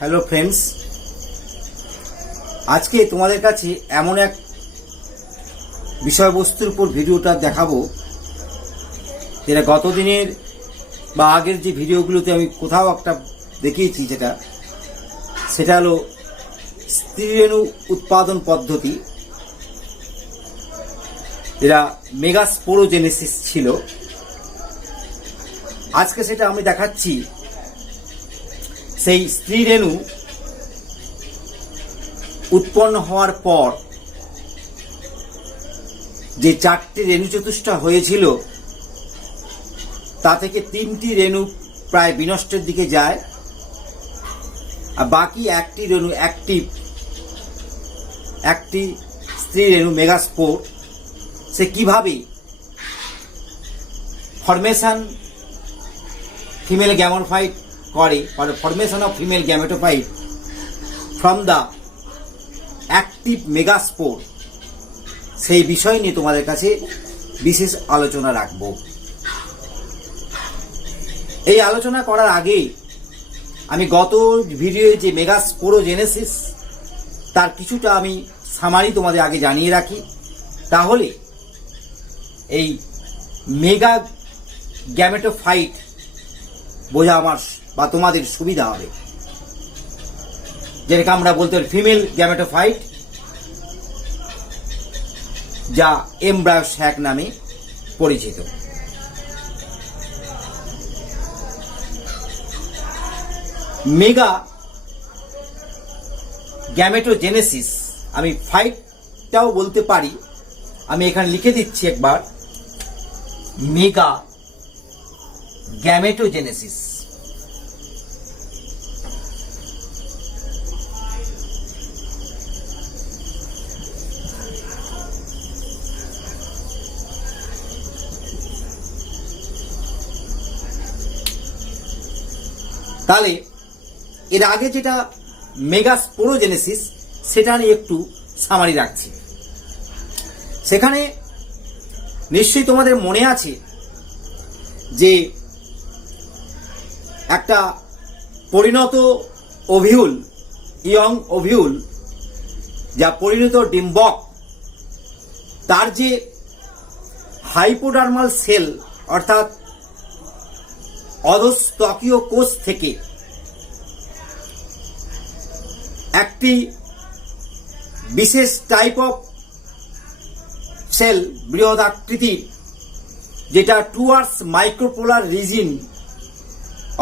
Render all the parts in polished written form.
Hello friends, আজকে তোমাদের কাছে এমন এক বিষয়বস্তুর উপর ভিডিওটা দেখাবো যেটা গত দিনের বা আগের যে ভিডিওগুলোতে আমি কোথাও একটা দেখিয়েছি, সেটা হলো স্ত্রীরেণু উৎপাদন পদ্ধতি, যেটা মেগাস্পোরোজেনেসিস ছিল। আজকে সেটা আমি দেখাচ্ছি সেই স্ত্রীরেণু উৎপন্ন হওয়ার পর যে 4টি রেণু চতুষ্টয় হয়েছিল তা থেকে 3টি রেণু প্রায় বিনষ্টের দিকে যায়, আর বাকি একটি রেণু অ্যাক্টিভ, একটি স্ত্রী রেণু মেগাস্পোর, সে কিভাবে ফরমেশন ফিমেল গ্যামেটোফাইট করে, formation of female gametophyte from the active megaspore, সেই বিষয় নিয়ে তোমাদের কাছে বিশেষ আলোচনা রাখব। এই আলোচনা করার আগে আমি গত ভিডিওয়ে যে মেগাস্পোরোজেনেসিস তার কিছুটা আমি সামারি তোমাদের আগে জানিয়ে রাখি, তাহলে এই মেগা গ্যামেটোফাইট বোঝা আমার বা তোমাদের সুবিধা হবে। যেটাকে আমরা বলতে পারি ফিমেল গ্যামেটোফাইট, যা এমব্রায়ো স্যাক নামে পরিচিত। মেগা গ্যামেটোজেনেসিস, আমি ফাইটটাও বলতে পারি, আমি এখানে লিখে দিচ্ছি একবার, মেগা গ্যামেটোজেনেসিস। তাহলে এর আগে যেটা মেগাস্পোরোজেনেসিস, সেটা নিয়ে একটু সামারি রাখছি। সেখানে নিশ্চয়ই তোমাদের মনে আছে যে একটা পরিণত ওভিউল, ইয়ং ওভিউল, যা পরিণত ডিম্বক, তার যে হাইপোডার্মাল সেল অর্থাৎ অধস্তকীয় কোষ থেকে একটি বিশেষ টাইপ অফ সেল, বৃহদাকৃতির, যেটা টুয়ার্ডস মাইক্রোপোলার রিজিন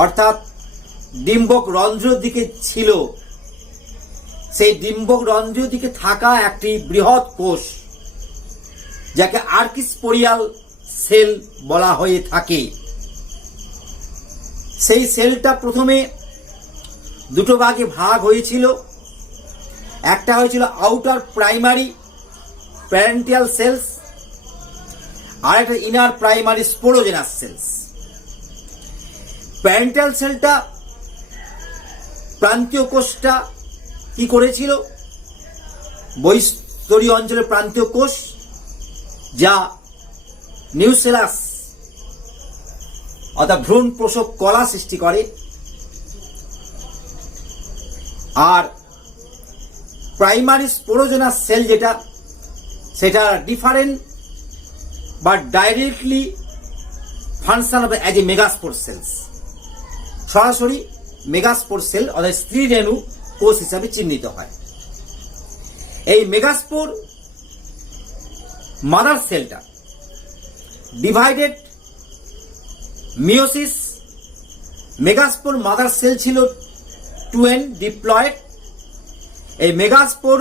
অর্থাৎ ডিম্বক রন্ধ্রের দিকে ছিল, সেই ডিম্বক রন্ধ্রের দিকে থাকা একটি বৃহৎ কোষ, যাকে আর্কিস্পোরিয়াল সেল বলা হয়ে থাকে। সেই সেলটা প্রথমে দুটো ভাগে ভাগ হয়েছিল। একটা হয়েছিল আউটার প্রাইমারি প্যারেন্টিয়াল সেলস, আর একটা ইনার প্রাইমারি স্পোরোজেনাস সেলস। প্যারেন্টিয়াল সেলটা, প্রান্তীয় কোষটা কি করেছিল, বহিঃস্তরীয় অঞ্চলের প্রান্তীয় কোষ, যা নিউসেলাস অর্থাৎ ভ্রূণ পোষক কলা সৃষ্টি করে। আর প্রাইমারি স্পোরোজেনাস সেল যেটা, সেটা ডিফারেন্ট বা ডাইরেক্টলি ফাংশন হবে অ্যাজ এ মেগাস্পোর সেলস, সরাসরি মেগাস্পোর সেল অর্থাৎ স্ত্রী রেণু কোষ হিসাবে চিহ্নিত হয়। এই মেগাস্পোর মাদার সেলটা divided meiosis. Megaspore mother cell ছিল 2n ডিপ্লয়েড। এই মেগাস্পোর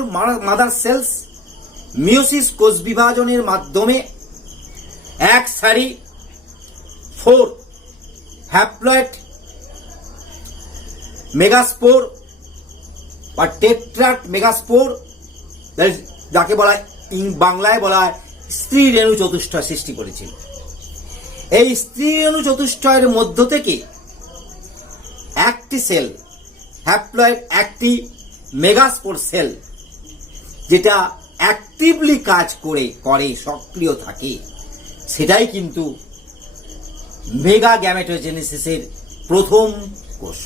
মাদার সেলস মিওসিস কোষ বিভাজনের মাধ্যমে এক সারি 4 হ্যাপ্লয়েড মেগাস্পোর বা টেট্রাট মেগাস্পোর, যাকে বলা হয় বাংলায় বলা হয় স্ত্রী রেণু চতুষ্টয় সৃষ্টি করেছিল। এই স্ত্রী রেণু চতুষ্টয়ের মধ্য থেকে একটি সেল, হ্যাপ্লয়েড একটি মেগাস্পোর সেল, যেটা অ্যাক্টিভলি কাজ করে সক্রিয় থাকে, সেটাই কিন্তু মেগা গ্যামেটোজেনেসিসের প্রথম কোষ।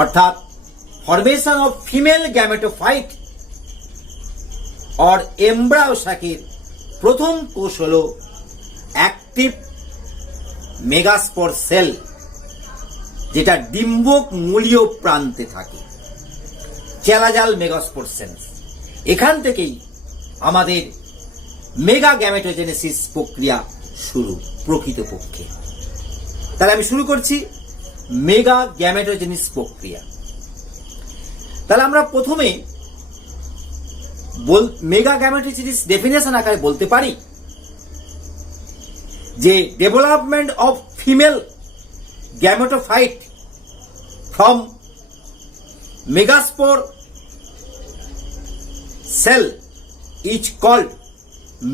অর্থাৎ formation of female gametophyte or embryo স্যাকের প্রথম কোষ হল অ্যাক্টিভ মেগাস্পোর সেল, যেটা ডিম্বক মূলীয় প্রান্তে থাকে, চেলাজাল মেগাস্পোর সেল। এখান থেকেই আমাদের মেগা গ্যামেটোজেনেসিস প্রক্রিয়া শুরু প্রকৃতপক্ষে। তাহলে আমি শুরু করছি মেগা গ্যামেটোজেনেসিস প্রক্রিয়া। তাহলে আমরা প্রথমে মেগা গ্যামেটোজেনেসিস ডেফিনেশন আকারে বলতে পারি যে development of female gametophyte from megaspore cell is called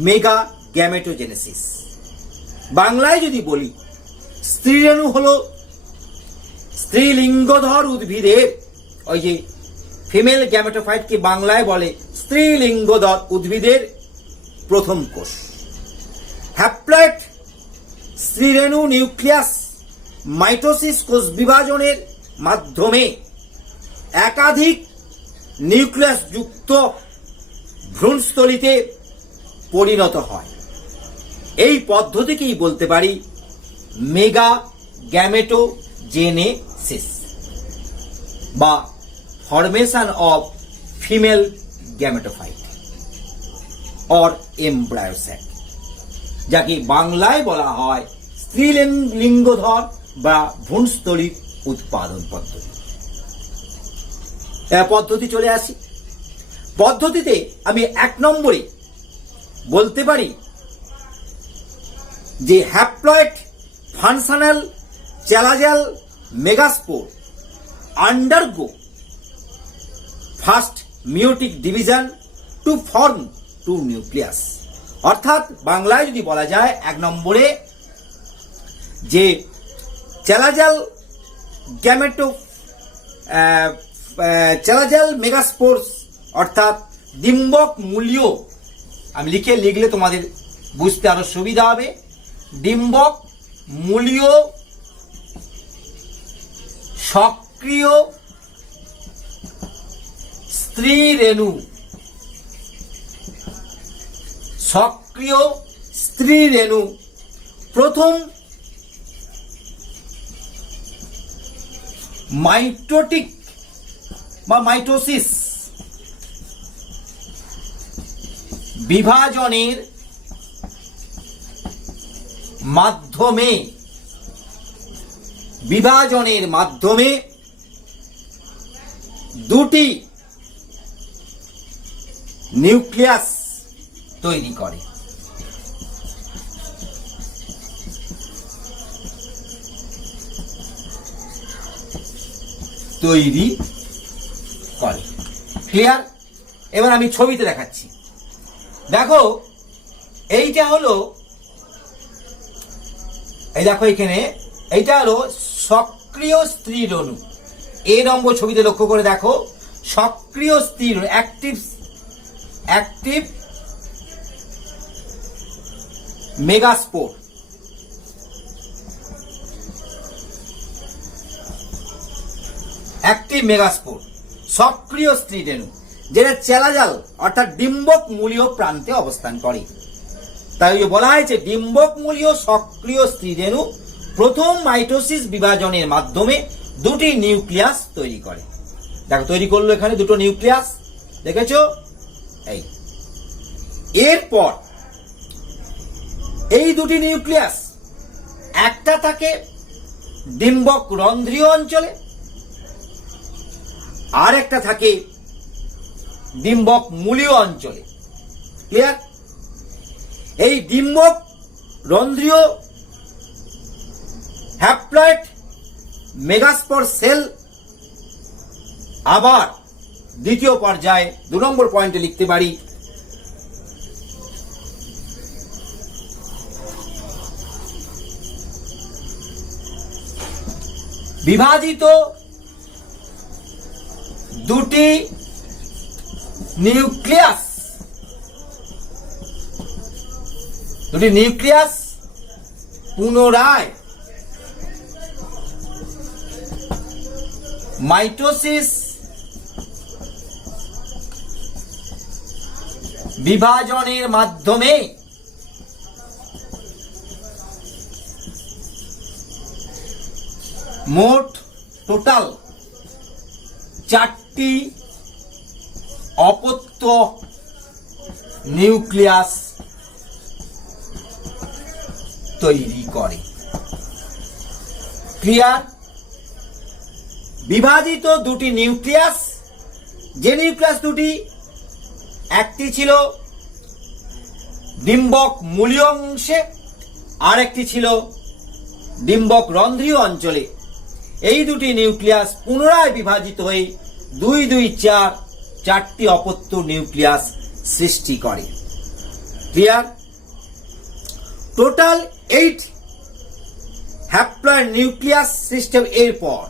mega gametogenesis. বাংলায় যদি বলি, স্ত্রীরেণু হল স্ত্রীলিঙ্গধর উদ্ভিদের, ওই যে ফিমেল গ্যামেটোফাইটকে বাংলায় বলে স্ত্রীলিঙ্গধর উদ্ভিদের প্রথম কোষ। হ্যাপ্লয়েড স্ত্রীরেণু নিউক্লিয়াস মাইটোসিস কোষ বিভাজনের মাধ্যমে একাধিক নিউক্লিয়াস যুক্ত ভ্রূণস্থলিতে পরিণত হয়। এই পদ্ধতিকেই বলতে পারি মেগা গ্যামেটোজেনেসিস বা formation of female gametophyte or embryo sac, যাকে বাংলায় বলা হয় স্ত্রীলিঙ্গধর বা ভ্রূণস্থলীর উৎপাদন পদ্ধতি। পদ্ধতি চলে আসি। পদ্ধতিতে আমি 1 নম্বরে বলতে পারি যে haploid functional chalazal megaspore undergo first meiotic division to form 2 nucleus. অর্থাৎ বাংলায় যদি বলা যায় 1 নম্বরে যে চেলাজাল চেলাজাল মেগাস্পোর্স অর্থাৎ ডিম্বক মূলীয়, আমি লিখলে তোমাদের বুঝতে আরো সুবিধা হবে, ডিম্বক মূলীয় সক্রিয় স্ত্রীরেণু, সক্রিয় স্ত্রীরেণু প্রথম মাইটোটিক বা মাইটোসিস বিভাজনের মাধ্যমে দুটি নিউক্লিয়াস তৈরি করে। ক্লিয়ার? এবার আমি ছবিতে দেখাচ্ছি। দেখো এইটা হলো, এই দেখো এখানে এইটা হলো সক্রিয় স্ত্রীরেণু। এ নম্বর ছবিতে লক্ষ্য করে দেখো, সক্রিয় স্ত্রীরেণু অ্যাক্টিভ মেগাস্পোর। অ্যাক্টিভ মেগাস্পোর সক্রিয় স্ত্রীরেণু, যেটা চেলাজাল অর্থাৎ ডিম্বক মূলীয় প্রান্তে অবস্থান করে। তাই বলা হয়েছে ডিম্বক মূলীয় সক্রিয় স্ত্রীরেণু প্রথম মাইটোসিস বিভাজনের মাধ্যমে দুটি নিউক্লিয়াস তৈরি করে। দেখো তৈরি করলো এখানে দুটো নিউক্লিয়াস, দেখেছো? এই এরপর এই দুটি নিউক্লিয়াস, একটা থাকে ডিম্বক রন্ধ্রীয় অঞ্চলে, আর একটা থাকে ডিম্বক মূলীয় অঞ্চলে। ক্লিয়ার? এই ডিম্বক রন্ধ্রীয় হ্যাপ্লয়েড মেগাস্পোর সেল আবার দ্বিতীয় পর্যায়ে 2 নম্বর পয়েন্টে লিখতে পারি বিভাজিত দুটি নিউক্লিয়াস পুনরায় মাইটোসিস বিভাজনের মাধ্যমে মোট টোটাল 4টি অপত্য নিউক্লিয়াস তৈরি করে। ক্লিয়ার? বিভাজিত দুটি নিউক্লিয়াস, যে নিউক্লিয়াস দুটি, একটি ছিল ডিম্বক মূলীয় অংশে, আর একটি ছিল ডিম্বক রন্ধ্রীয় অঞ্চলে। এই দুটি নিউক্লিয়াস পুনরায় বিভাজিত হয়ে 2, 2, 4 4টি অপত্য নিউক্লিয়াস সৃষ্টি করে। Clear? Total 8 haploid nucleus system এর পর,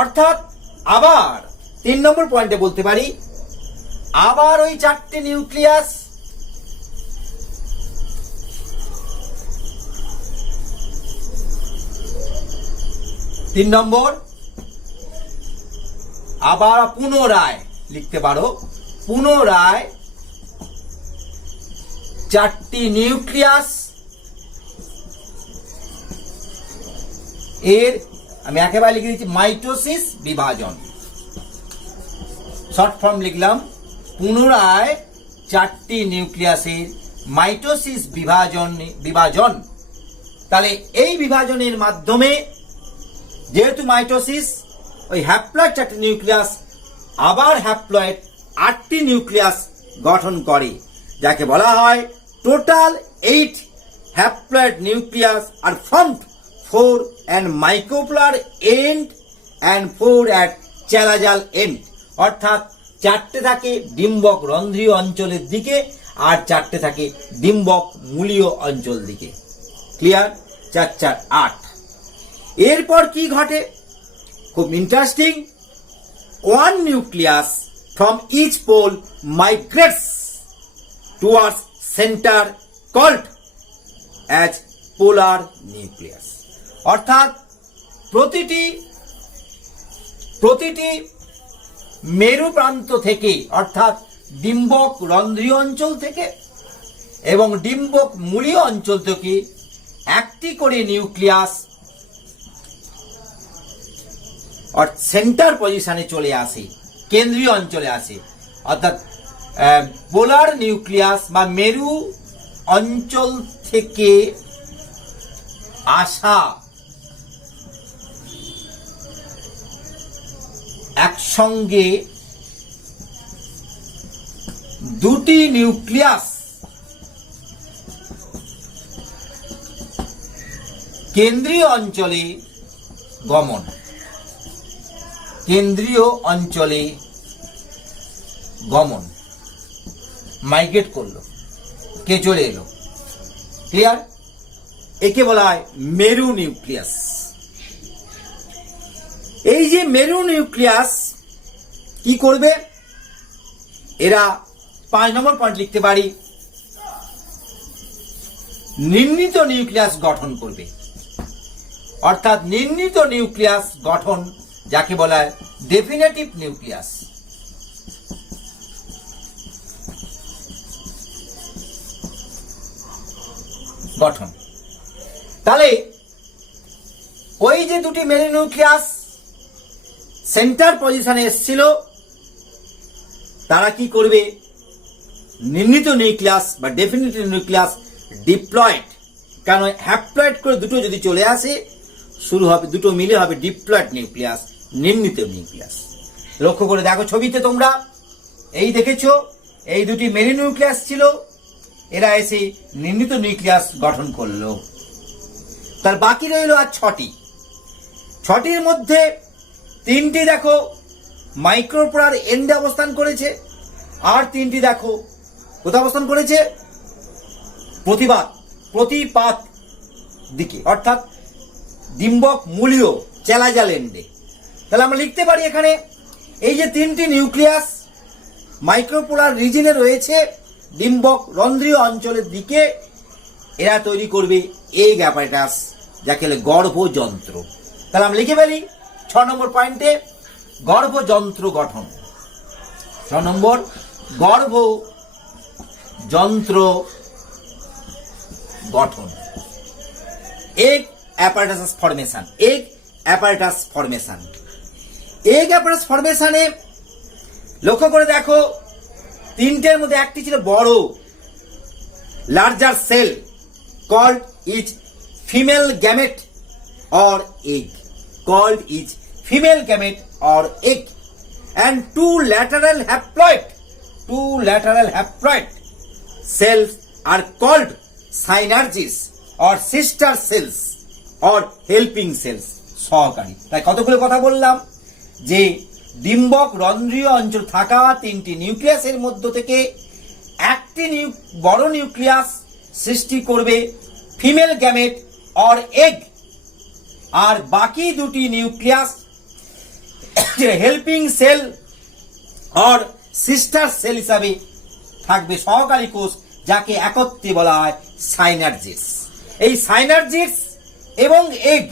অর্থাৎ আবার 3 নম্বর পয়েন্টে বলতে পারি, আবার ওই 4টে নিউক্লিয়াস তিন নম্বর, আবার পুনরায় লিখতে পারো, পুনরায় 4টি নিউক্লিয়াস এর, আমি একেবারে লিখে দিচ্ছি, মাইটোসিস বিভাজন, শর্ট ফর্ম লিখলাম, পুনরায় 4টি নিউক্লিয়াসের মাইটোসিস বিভাজন। তাহলে এই বিভাজনের মাধ্যমে, যেহেতু মাইটোসিস, ওই হ্যাপ্লয়েড 4টি নিউক্লিয়াস আবার হ্যাপ্লয়েড 8টি নিউক্লিয়াস গঠন করে, যাকে বলা হয় total 8 haploid nucleus are formed, 4 at micropolar end and 4 at chalazal end, অর্থাৎ 4টে থাকে ডিম্বক রন্ধ্রীয় অঞ্চলের দিকে আর 4টে থাকে ডিম্বক মূলীয় অঞ্চল দিকে। ক্লিয়ার? 4, 4, 8। এরপর কি ঘটে? খুব interesting. One nucleus from each pole migrates towards center called as polar nucleus, অর্থাৎ প্রতিটি মেরু প্রান্ত থেকে, অর্থাৎ ডিম্বক রন্ধ্রীয় অঞ্চল থেকে এবং ডিম্বক মূলীয় অঞ্চল থেকে একটি করে নিউক্লিয়াস সেন্টার পজিশনে চলে আসে, কেন্দ্রীয় অঞ্চলে আসে, অর্থাৎ পোলার নিউক্লিয়াস বা মেরু অঞ্চল থেকে আসা একসঙ্গে দুটি নিউক্লিয়াস কেন্দ্রীয় অঞ্চলে গমন, কেন্দ্রীয় অঞ্চলে গমন, মাইগ্রেট করলো, কে চলে এলো। ক্লিয়ার? একে বলা হয় মেরু নিউক্লিয়াস। এই যে মেরু নিউক্লিয়াস কি করবে? এরা 5 নম্বর পয়েন্ট লিখতে পারি, নির্ণীত নিউক্লিয়াস গঠন করবে, অর্থাৎ নির্ণীত নিউক্লিয়াস গঠন, যাকে বলা হয় ডেফিনেটিভ নিউক্লিয়াস। গঠন। তাহলে ওই যে দুটি মেরু নিউক্লিয়াস সেন্টার পজিশনে এসেছিল, তারা কি করবে? নির্ণীত নিউক্লিয়াস বা ডেফিনিটিভ নিউক্লিয়াস ডিপ্লয়েড, কারণ হ্যাপ্লয়েড করে দুটো যদি চলে আসে, শুরু হবে, দুটো মিলে হবে ডিপ্লয়েড নিউক্লিয়াস, নির্ণীত নিউক্লিয়াস। লক্ষ্য করে দেখো ছবিতে তোমরা, এই দেখেছো এই দুটি মেরু নিউক্লিয়াস ছিল, এরা এসে নির্ণীত নিউক্লিয়াস গঠন করলো। তার বাকি রইল আর 6টি। 6টির মধ্যে 3টি দেখো মাইক্রোপোলার এন্ডে অবস্থান করেছে, আর 3টি দেখো কোথায় অবস্থান করেছে? প্রতিপাত দিকে, অর্থাৎ ডিম্বক মূলীয় চ্যালাজাল এন্ডে। তাহলে আমরা লিখতে পারি এখানে, এই যে 3টি নিউক্লিয়াস মাইক্রোপোলার রিজনে রয়েছে ডিম্বক রন্ধ্রীয় অঞ্চলের দিকে, এরা তৈরি করবে এগ অ্যাপারেটাস, যাকে বলে গর্ভযন্ত্র। তাহলে আমরা লিখে ফেলি 6 নম্বর পয়েন্টে, গর্ভযন্ত্র গঠন। 6 নম্বর গর্ভযন্ত্র গঠন। Egg apparatus formation. Egg apparatus formation. Egg apparatus ফরমেশনে লক্ষ্য করে দেখো, তিনটের মধ্যে একটি ছিল বড়, larger cell called is female gamete or egg, called is female gamete or egg, and two lateral haploid cells are called synergies or sister cells or helping cells, সহকারী। তাই কতগুলো কথা বললাম যে ডিম্বক রন্ধ্রীয় অঞ্চল থাকা তিনটি নিউক্লিয়াসের মধ্য থেকে একটি বড় নিউক্লিয়াস সৃষ্টি করবে ফিমেল গ্যামেট অর এগ, আর বাকি দুটি nucleus helping cell or sister cell হিসাবে থাকবে, সহকারী কোষ, যাকে একত্রে বলা হয় সাইনার্জিস। এই সাইনার্জিস এবং এগ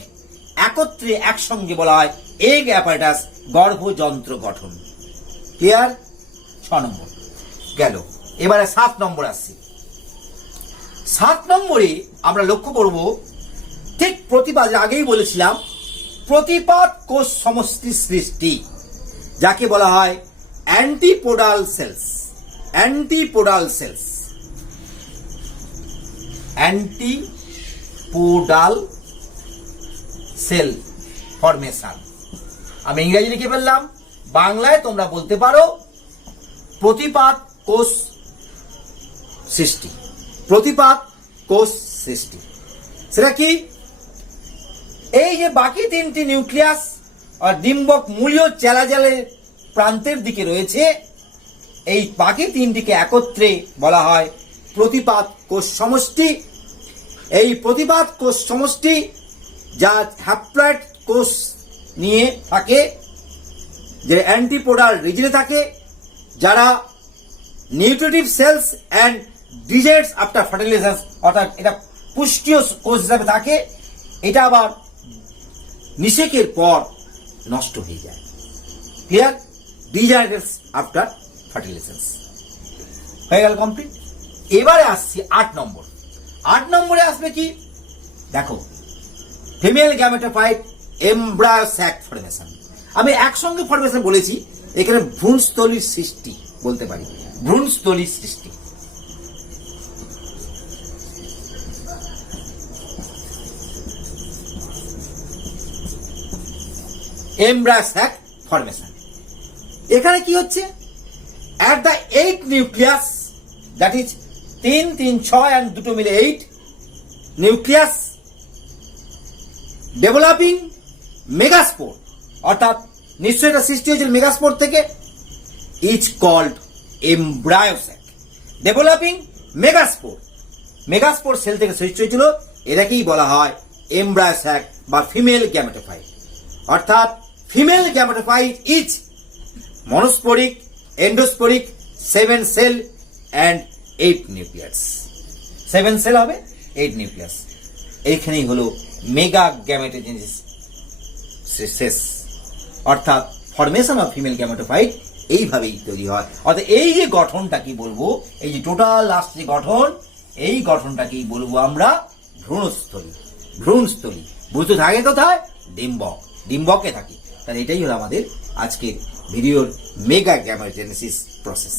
একত্রে একসঙ্গে বলা হয় এগ অ্যাপারেটাস, গর্ভযন্ত্র গঠন। ক্লিয়ার? 6 নম্বর গেল। এবারে 7 নম্বর আসছে। 7 নম্বরে আমরা লক্ষ্য করব ঠিক প্রতিপাদ, আগেই বলেছিলাম প্রতিপাদ কোষ সমষ্টি সৃষ্টি, যাকে বলা হয় antipodal cells. Antipodal cells, antipodal cell formation. আমি ইংরেজি লিখে ফেললাম, বাংলায় তোমরা বলতে পারো প্রতিপাদ কোষ সৃষ্টি। প্রতিপাদ কোষ সৃষ্টি সেটা কি? এই যে বাকি তিনটি নিউক্লিয়াস আর ডিম্বক মূলীয় চ্যালাজালের প্রান্তের দিকে রয়েছে, এই বাকি তিনটিকে একত্রে বলা হয় প্রতিপাদ কোষ সমষ্টি। এই প্রতিপাদ কোষ সমষ্টি যা হ্যাপ্লয়েড কোষ নিয়ে থাকে, যে অ্যান্টিপোডাল রিজনে থাকে, যারা nutritive cells and digests after fertilization, অর্থাৎ এটা পুষ্টিয় কোষ হিসাবে থাকে। এটা আবার নিষেকের পর নষ্ট হয়ে যায়। ক্লিয়ার? ডিজেনারেটস আফটার ফার্টিলাইজেশন হয়ে গেল, কমপ্লিট। এবারে আসছি 8 নম্বর। 8 নম্বরে আসবে কি দেখো, female gametophyte embryo sac formation. আমি একসঙ্গে ফরমেশন বলেছি, এখানে ভ্রূণস্থলীর সৃষ্টি বলতে পারি, ভ্রূণস্থলীর সৃষ্টি। Embryo sac formation. এখানে কি হচ্ছে, at the 8 nucleus, that is 3, 3, 6 and 2 মিলে 8 nucleus developing megaspore, অর্থাৎ নিশ্চয়ই এটা সৃষ্টি হয়েছিল মেগাস্পোর থেকে, is called embryo sac. Developing megaspore, megaspore cell থেকে সৃষ্টি হয়েছিল, এটাকেই বলা হয় এমব্রায়ো স্যাক বা ফিমেল গ্যামেটোফাইট। অর্থাৎ female gametophyte is monosporic, endosporic, 7 cell and 8 nucleus. 7 cell হবে, 8 নিউক্লিয়াস। এইখানেই হলো মেগা গ্যামেটোজেনেসিস শেষ। অর্থাৎ ফরমেশন অফ ফিমেল গ্যামেটোফাইট এইভাবেই তৈরি হয়। অর্থাৎ এই যে গঠনটা কি বলবো, এই যে টোটাল লাস্ট যে গঠন, এই গঠনটাকেই বলবো আমরা ভ্রূণস্থলী। ভ্রূণস্থলী বুঝতে থাকে কোথায়? ডিম্বক, ডিম্বকে থাকে। তাহলে এটাই হলো আমাদের আজকের ভিডিওর মেগা গ্যামেটোজেনেসিস প্রসেস।